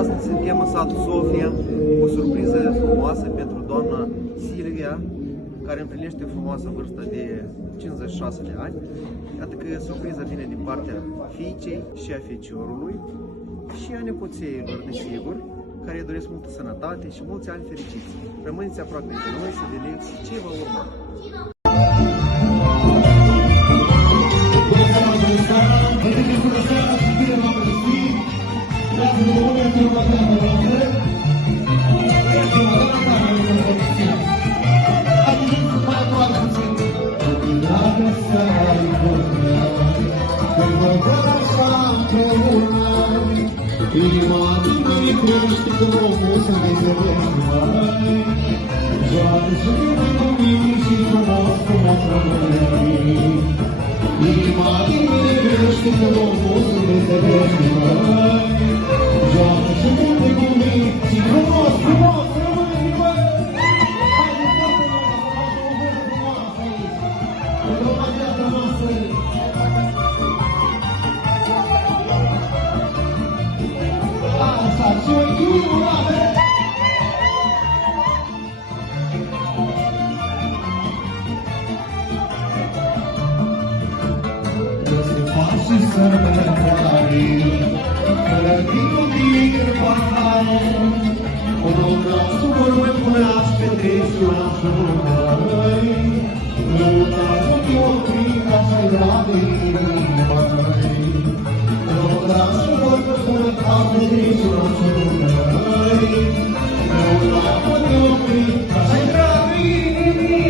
Astăzi suntem în satul Sofia cu o surpriză frumoasă pentru doamna Silvia, care împlinește frumoasă vârstă de 56 de ani. Iată că surpriza vine din partea fiicei și a feciorului și a nepoțeilor, desigur, care îi doresc multă sănătate și mulți ani fericiți. Rămâneți aproape de noi să vedeți ce va urma. Inima mea crește cum o musă de zărești. Joară și lumini și frumos, frumos rămâne. Inima mea crește cum o musă de zărești. Joară și lumini și frumos, frumos rămâne. Și sărbătoare, călătitul tigre pahare, cu nobrasul vorbe puneați pe tresul la jurări, lăutatul te opri ca să-i rade inimii. Nobrasul vorbe puneați pe tresul la jurări, lăutatul te opri ca să-i rade inimii.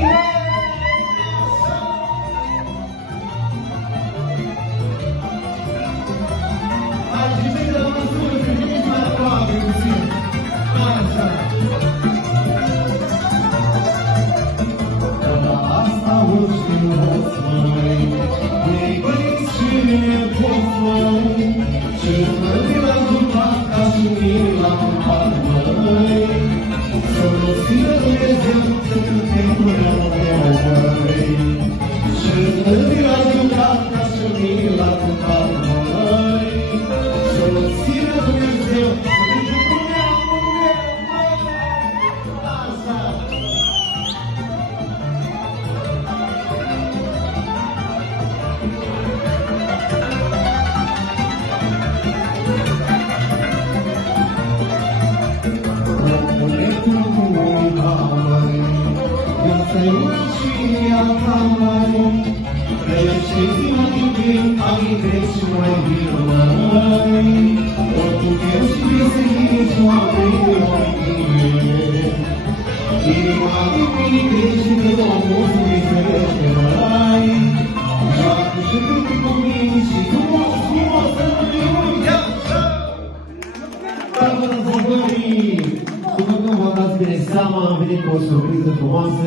Am venit cu o surpriză frumoasă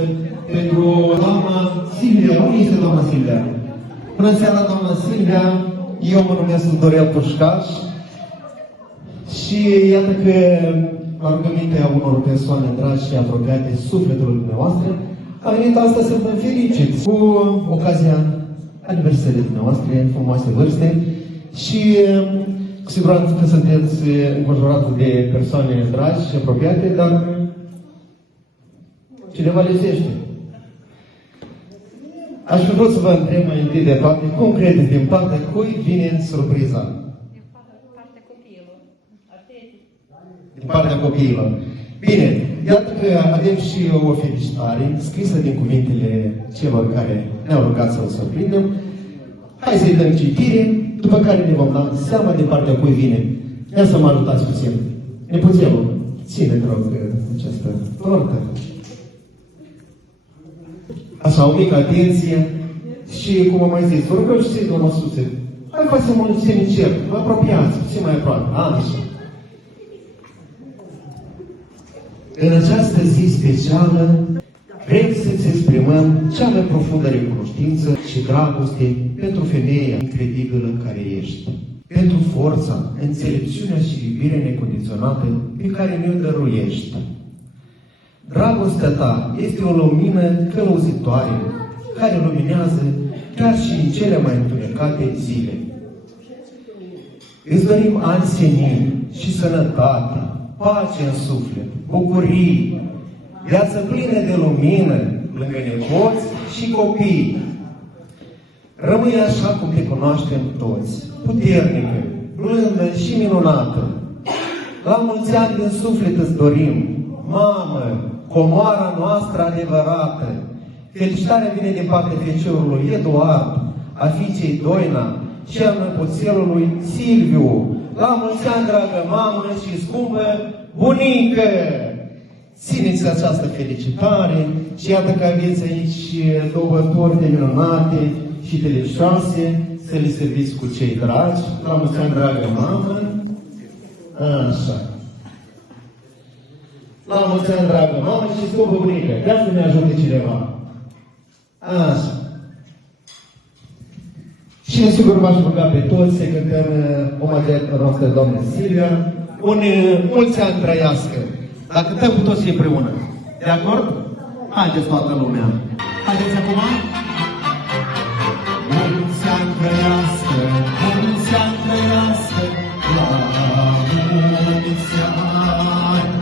pentru doamna Silvia. Unde este doamna Silvia? Bună seara, doamna Silvia! Eu mă numesc Dorel Pușcaș și iată că la rugămintea unor persoane dragi și apropiate sufletului dumneavoastră am venit astăzi să vă fericiți cu ocazia aniversării dumneavoastră, frumoase vârste și cu siguranță că sunteți înconjurați de persoane dragi și apropiate, dar cineva lipsește. Aș fi vrut să vă întreb mai întâi de toate, cum credeți din partea cui vine surpriza? Din partea copiilor. Din partea copiilor. Bine, iată că avem și o felicitare scrisă din cuvintele celor care ne-au rugat să-l surprindem. Hai să-i dăm citire, după care ne vom da seama din partea cui vine. Ia să mă ajutați puțin. Nepoțelul, ține, te rog, această tortă. Așa, o mică atenție și, cum am mai zis, vă rugăm și să-i doamna Suțe. Hai facem un semicert, vă apropiați, puțin mai aproape. Așa. În această zi specială, vrem să-ți exprimăm cea mai profundă recunoștință și dragoste pentru femeia incredibilă care ești. Pentru forța, înțelepciunea și iubirea necondiționată pe care ne-o dăruiești. Dragostea ta este o lumină călăuzitoare care luminează chiar și în cele mai întunecate zile. Îți dorim ani senini și sănătate, pace în suflet, bucurii, viață plină de lumină lângă nepoți și copii. Rămâi așa cum te cunoaștem toți, puternică, blândă și minunată. La mulți ani din suflet îți dorim, mamă, comoara noastră adevărată. Felicitarea vine din partea feciorului Eduard, a fiicei Doina și a nepoțelului Silviu. La mulți ani, dragă mamă și scumpă bunică! Țineți această felicitare și iată că aveți aici două torte minunate și delicioase să le serviți cu cei dragi. La mulți ani, dragă mamă! Așa. La mulți ani, dragă mamă și scumpă bunică! Ia să ne ajute cineva! Așa. Și desigur v-aș ruga pe toți să cântăm omageatul noastră, doamnă Silvia, un mulți ani trăiască. Dar cântăm cu toții împreună. De acord? Haideți toată lumea. Haideți acum? Mulți ani trăiască, mulți ani trăiască, la mulți ani.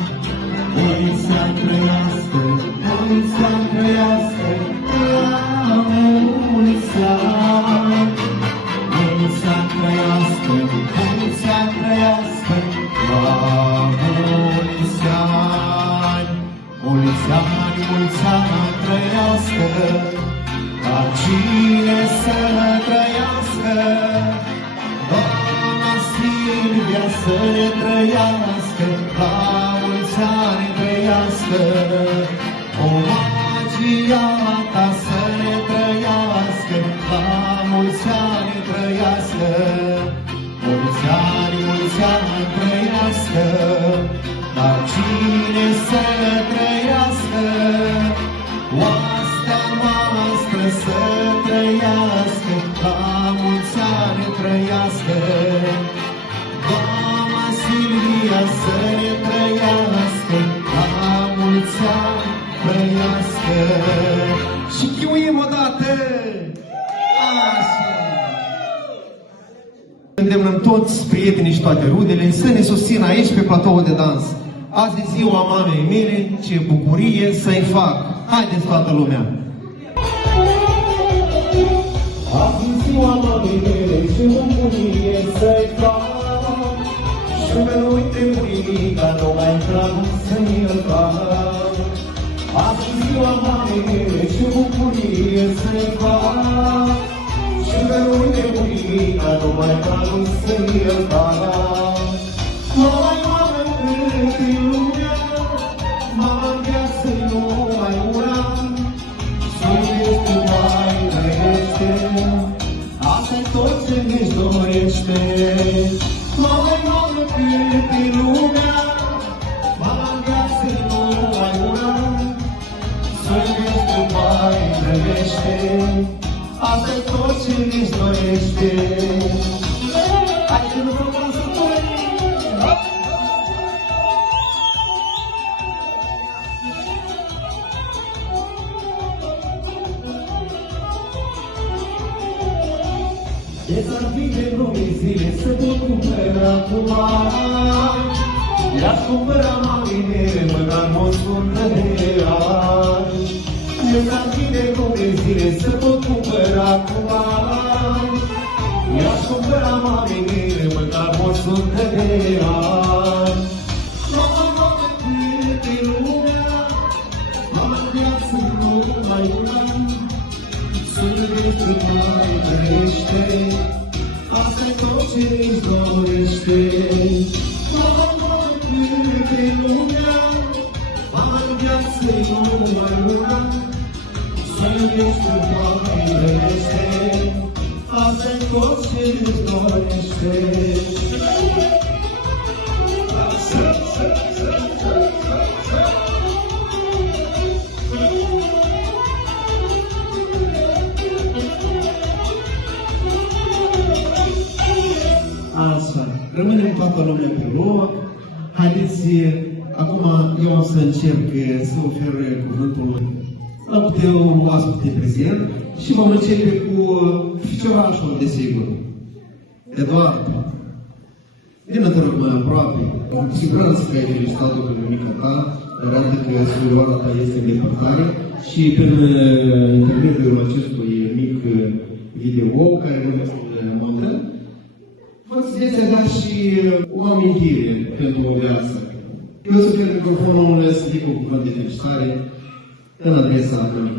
Mulți ani trăiască, mulți ani trăiască, la mulți ani. Mulți ani trăiască, mulți ani trăiască, la mulți ani. Mulți ani trăiască, ca cine să trăiască. Doamna Silvia să ne trăiască, la mulți ani trăiască. O magia ta să ne trăiască, la mulți ani trăiască. Mulți ani trăiască, dar cine să trăiască? Oastea noastră să trăiască, la mulți ani trăiască. Doamna Silvia să ne trăiască, la mulți ani trăiască. Și chiuim odată! Așa! Îndemnăm toți prietenii și toate rudele să ne susțină aici pe platoul de dans. Azi e ziua mamei mele, ce bucurie să-i fac! Haideți toată lumea! Azi e ziua mamei mele, ce bucurie să-i fac! Și că nu uite bunica, nu mai vreau să-i fac! Azi e ziua mamei mele, ce bucurie să-i fac! Și că nu uite bunica, nu mai vreau să-i fac! Mai mamă cât e lumea, mama în viață nu mai ura, să-i tu mai trăiește, asta-i tot ce ne-și dorește. Mamă cât e lumea, mama în viață nu mai ura, să-i tu mai trăiește, asta-i tot ce ne-și dorește. Hai să nu rugăm să pui! E-s-ar fi de vreo zile să pot cumpăra cu bani, le-aș cumpăra mamei mele, măcar m-o sună de ani. E-s-ar fi de vreo zile să pot cumpăra cu bani, le-aș cumpăra mamei mele, măcar m-o sună de ani. Mamă, cât e lumea, mama în viață nu mai una, să-i tu mai trăiește, asta-i tot ce-i dorește. Mamă, cât e lumea, mama în viață nu mai una, să-i tu mai trăiește, asta-i tot ce-i dorește. Așa, rămânem toată lumea pe loc. Haideți, acum eu o să încerc să ofer cuvântul la puteul oaspete prezent și vom începe cu ficiorașul, desigur. Eduard, Vină-te rog mai aproape. Cu siguranță că ai felicitat-o pe bunica ta, arată că surioara ta este în depărtare și prin intermediul acestui mic video care vorbește notă, vă-ți veți avea și o amintire pentru o viață. Eu să pierd microfonul, să zic un cuvânt de felicitare în adresa mea.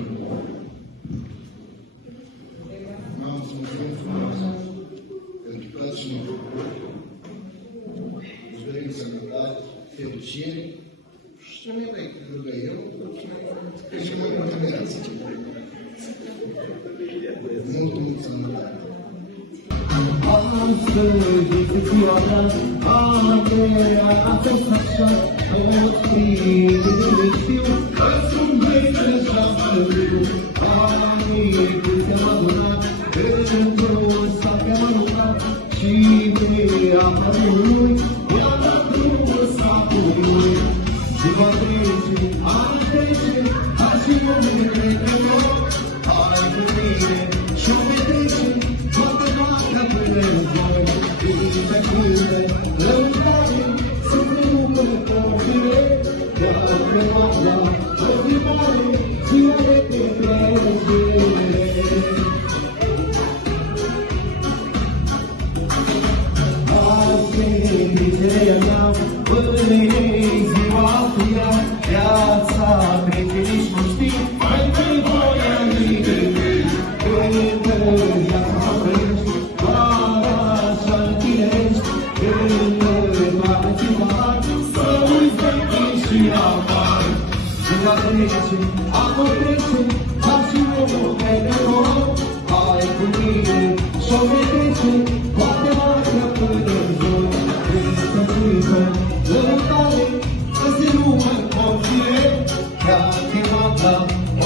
Fericire și să ne mai rugă eu, că și mai multă viață. Mult sănătate. Astăzi este ziua ta, a fost așa, pot fi de știu, că sunt băieți deja să viu. Anii cât te-am adunat, într-un sat te-am aruncat și de apărul lui, i-a dat drumul satului. Ziua trece, ani trece, azi și nu ne credem noi, hai cu mine și-o petrece, toată noaptea până în zon. Câte câte, lăutare, sunt numele porțile, iar pe noaptea, o zi mare, ziua de petrecere. Fericirea mea, până-i ziua aceea, viața trece nici nu știi, mai pe voia nimeni. Când viața trăiești, doar așa-n tinerești, când toate ți mari, să uiți de tine și amar. Ziua trece, anul trece, dar și omul de noroc, hai cu mine și-o petrece, toate noaptea până în zon. Lăutare, azi nu mai pot fie, ca chemata,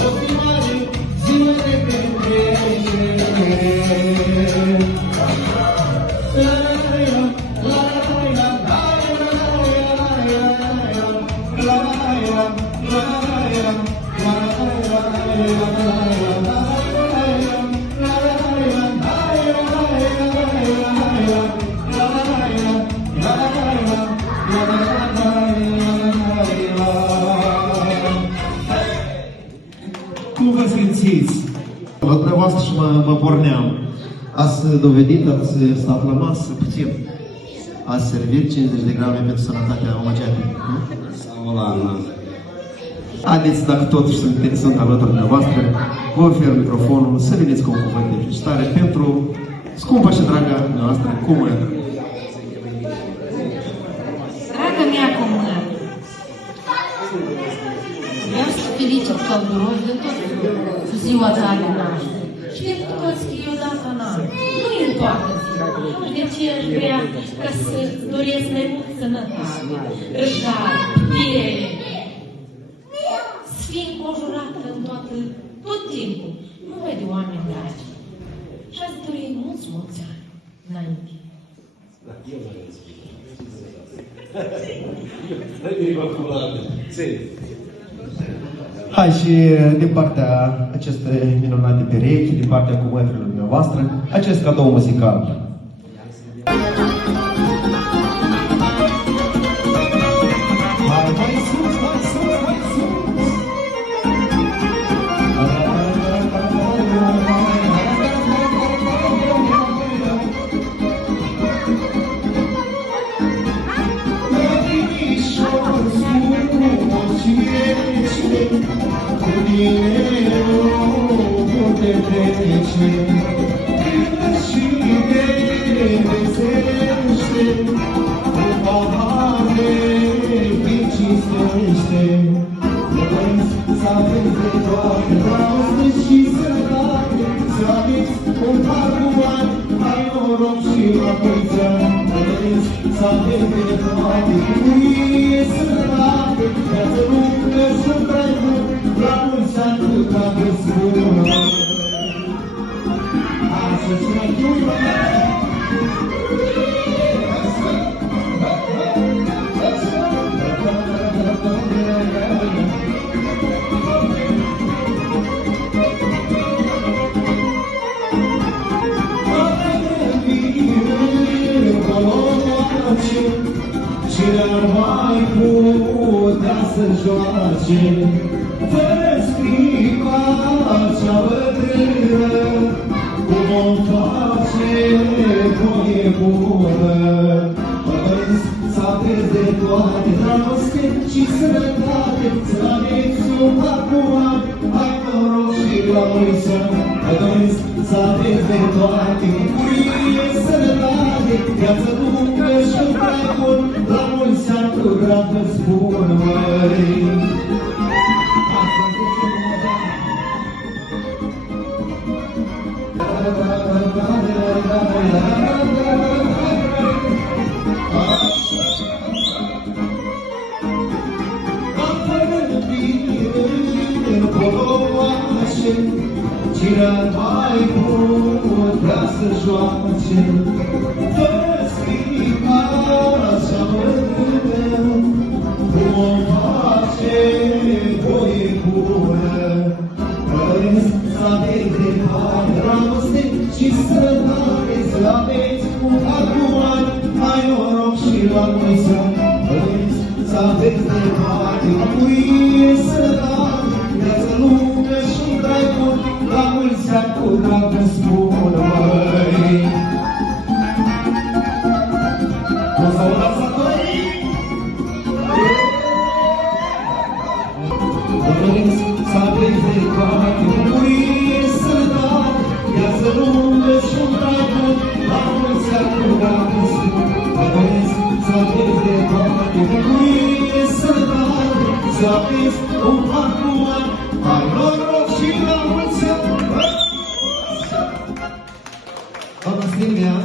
o zi mare, ziua de petrecere. Cum vă simțiți? La dumneavoastră și mă porneam. Ați dovedit, ați stat la masă puțin. Ați servit 50 de grame pentru sănătatea omageatei, nu? Sau la Ana. Haideți, dacă totuși sunt alături dumneavoastră, vă ofer microfonul să veniți cu un cuvânt de felicitare pentru scumpa și draga noastră comună. Dragă mea comună, vreau să felicit călduros de tot ziua ta de naștere. Știm toți că eu data n-am. Nu e în toată ziua. De ce aș vrea ca să doresc mai mult sănătate, răbdare, putere, să fii înconjurată în tot timpul, numai de oameni dragi. Și ați dori mulți ani înainte. Hai și din partea acestei minunate perechi, din partea cuvântului dumneavoastră, acest cadou muzical. Hai sus, hai sus, hai sus! să joace, fă-ți clipa cea bătrână, cum o face voie bună. Părinți, să aveți de toate dragoste și sănătate, să aveți un acum, hai noroc și la mulți ani. Părinți, să aveți de toate, bucurie, sănătate, viață lungă și un trai bun, la mulți ani cu drag vă spun, măi. Cine mai putea să joace, fă-ți clipa cea bătrână, cum o face voie bună. Părinți, să aveți de toate dragoste și sănătate, să aveți un acum ani, hai noroc și la mulți ani. Părinți, să aveți de toate bucurie, sănătate, viață lungă și un trai bun, la mulți ani cu drag vă spun, măi. O să o lasă torii? Părinți, să aveți de toate bucurie, sănătate, viață lungă și un trai bun, la mulți ani cu drag vă spun. Părinți, să aveți de toate bucurie, sănătate, să aveți un acum an, hai noroc și la mulți ani. Doamna Silvia,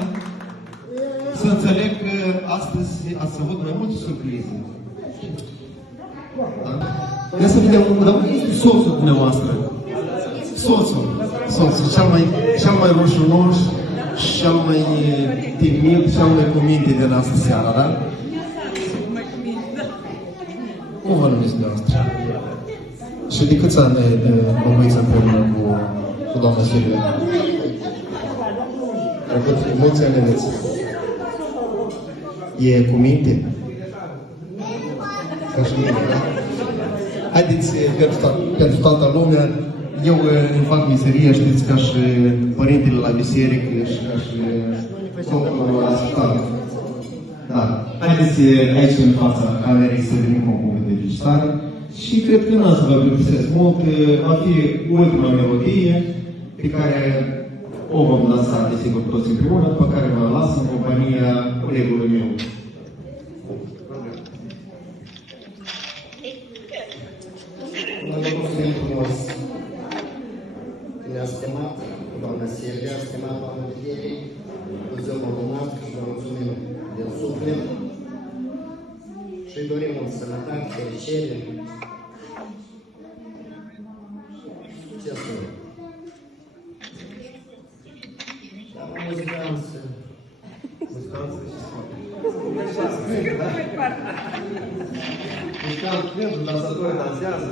să înțeleg că astăzi ați avut mai multe surprize. Da? Ia să vedem, dar unde este soțul dumneavoastră? Soțul, cel mai roșunoș, cel mai timid, cel mai cu minte de asta seara, da? Cum vă numiți dumneavoastră? Și de câți ani locuiți împreună cu doamna Silvia? Mulți ani aveți. E cu minte? Ca și mine, da? Haideți, pentru toată lumea, eu îmi fac meseria, știți, ca și părintele la biserică și ca și soțul asistant. Da. Haideți aici în fața camerei să venim cu un cuvânt de felicitare și cred că n-am să vă plictisesc mult, va fi ultima melodie pe care o vom dansa, desigur, toți împreună, pe care vă las în compania colegului meu. Mulțumim frumos! Ne-a stimat doamna Silvia, a stimat doamna Fierii, Dumnezeu vă bunat și vă mulțumim din suflet și dorim o sănătate, fericire. Ce spune? Dar muzicanță. Muzicanță și sfânt. Muzicanță, pentru dansatori dansează.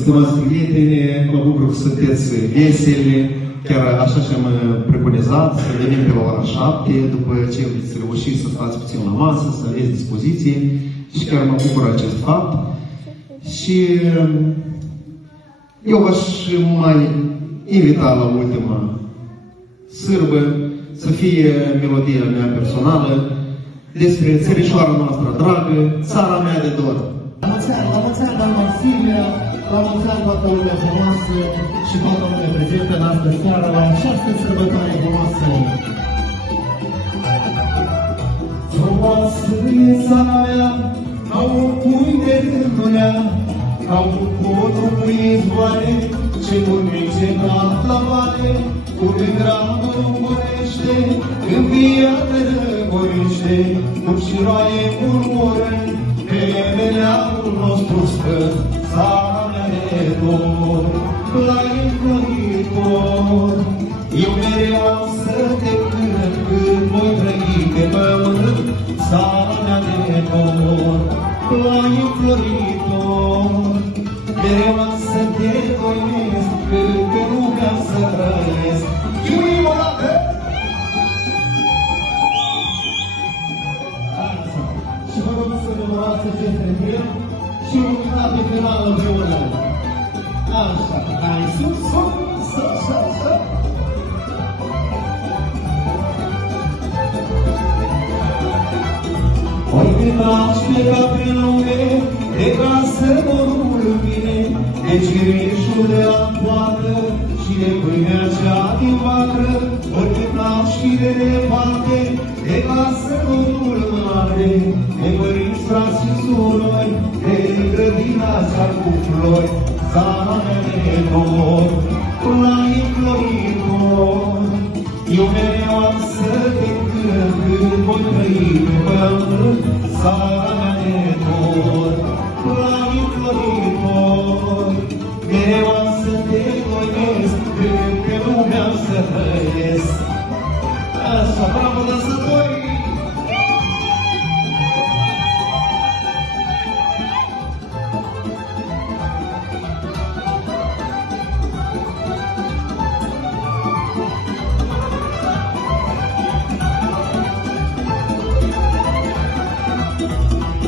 Stimați prieteni, mă bucur că sunteți veseli, chiar așa și-am preconizat, să venim pe la ora 7, după ce veți reuși să stați puțin la masă, să aveți dispoziție și chiar mă bucur acest fapt. Și eu v-aș mai invita la ultima sârbă să fie melodia mea personală despre țărișoara noastră dragă, țara mea de dor. La mulți ani, doamna Silvia, la mulți ani toată lumea frumoasă și toată lumea prezentă în astă seară la această sărbătoare frumoasă. Frumoasă e țara mea, ca un pui de rândulea, ca un podru cu izvoare, ce urmece la vale, cu de grabă îngurește, când viață răgorește, cum și roaie murmură, pe meleagul nostru stă, țara mea de dor, la înfloritor. Eu mereu am să te cânt când voi trăi pe pământ, țara mea de dor, la înfloritor. Mereu am să te doiesc când pe lumea să trăiesc. Iuim o dată! Și vă rog să bucuroasă ce trebuie și unitate finală împreună. Așa, hai sus, sus, sus, sus, sus. Oi când aș pleca prin lume, de casă dorul vine, de cirișul de la poartă și de pâinea cea din vatră. Oi când aș fi de departe, de casă dorul mare, de părinți, frați și surori, de grădina cea cu flori, țara mea de dor, la Icloritor. Eu mereu am să te cânt când voi trăi pe pământ, țara mea de dor, la Icloritor. Mereu am să te doinesc când pe lumea să trăiesc. Așa, bravo, dansători!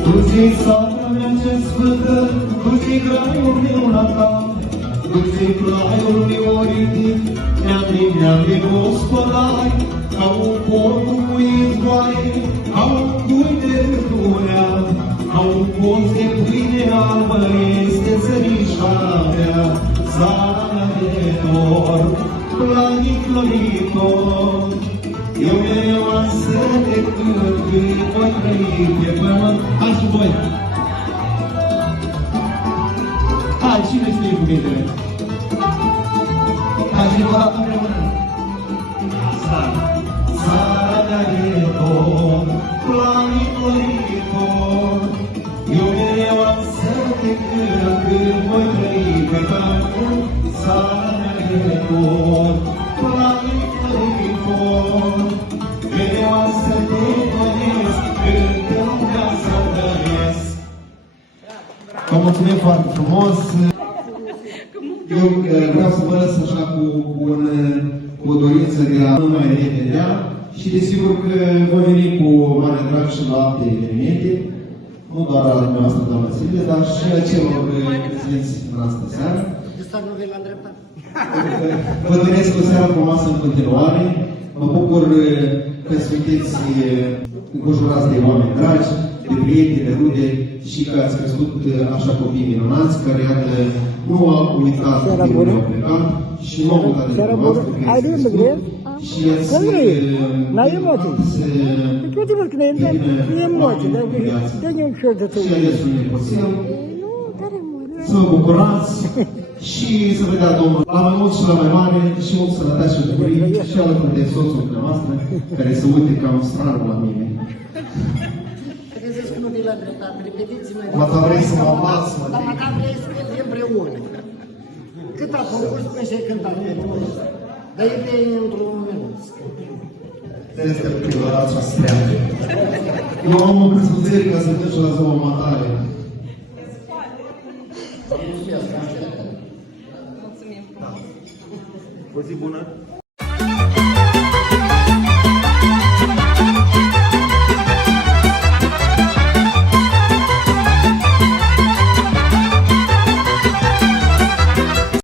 Tu ții țara mea ce sfântă, tu ții graiul meu natal, tu ții plaiul meu oritic, neam de gospodari, ca un porc cu izvoare, ca un cui de râdurea, ca un colț de pâine albă este țărișoara mea, țara mea de dor, planic floritor. Eu mereu am să te cânt când voi trăi pe pământ. Hai și voi! Hai, cine știe cuvintele? Hai și vă dată împreună! Țara mea de dor, planic floritor. Eu mereu am să te cânt când voi trăi pe pământ. Țara mea de dor, planic floritor. Mereu am să te doinesc când pe lumea să trăiesc. Vă mulțumim foarte frumos. Eu vreau să vă lăs așa cu o dorință de a nu mai revedea și desigur că voi veni cu mare drag și la alte evenimente, nu doar la dumneavoastră, doamna Silvia, dar și a celor prezenți în astă seară. Vă doresc o seară frumoasă în continuare. Mă bucur că sunteți înconjurați de oameni dragi, de prieteni, de rude și că ați crescut așa copii minunați, care nu au uitat de unde au plecat și nu au uitat de dumneavoastră că ați crescut și ați să devină și ales un nepoțel, să vă bucurați și să vă dea Domnul la mai mult și la mai mare și mult sănătate și bucurie și alături de soțul dumneavoastră care se uite ca un strar la mine. Credeți că nu vi l-am dreptat, repetiți-mă. Mă vrei să mă bați, mă. Dar măcar vrei să fie împreună. Cât a concurs până și-ai cântat de toți. Dar e de într-un minut. Trebuie să prima dată și-a streamă. Eu am o câțuțel ca să duci la ziua matare. Mulțumim! O zi bună!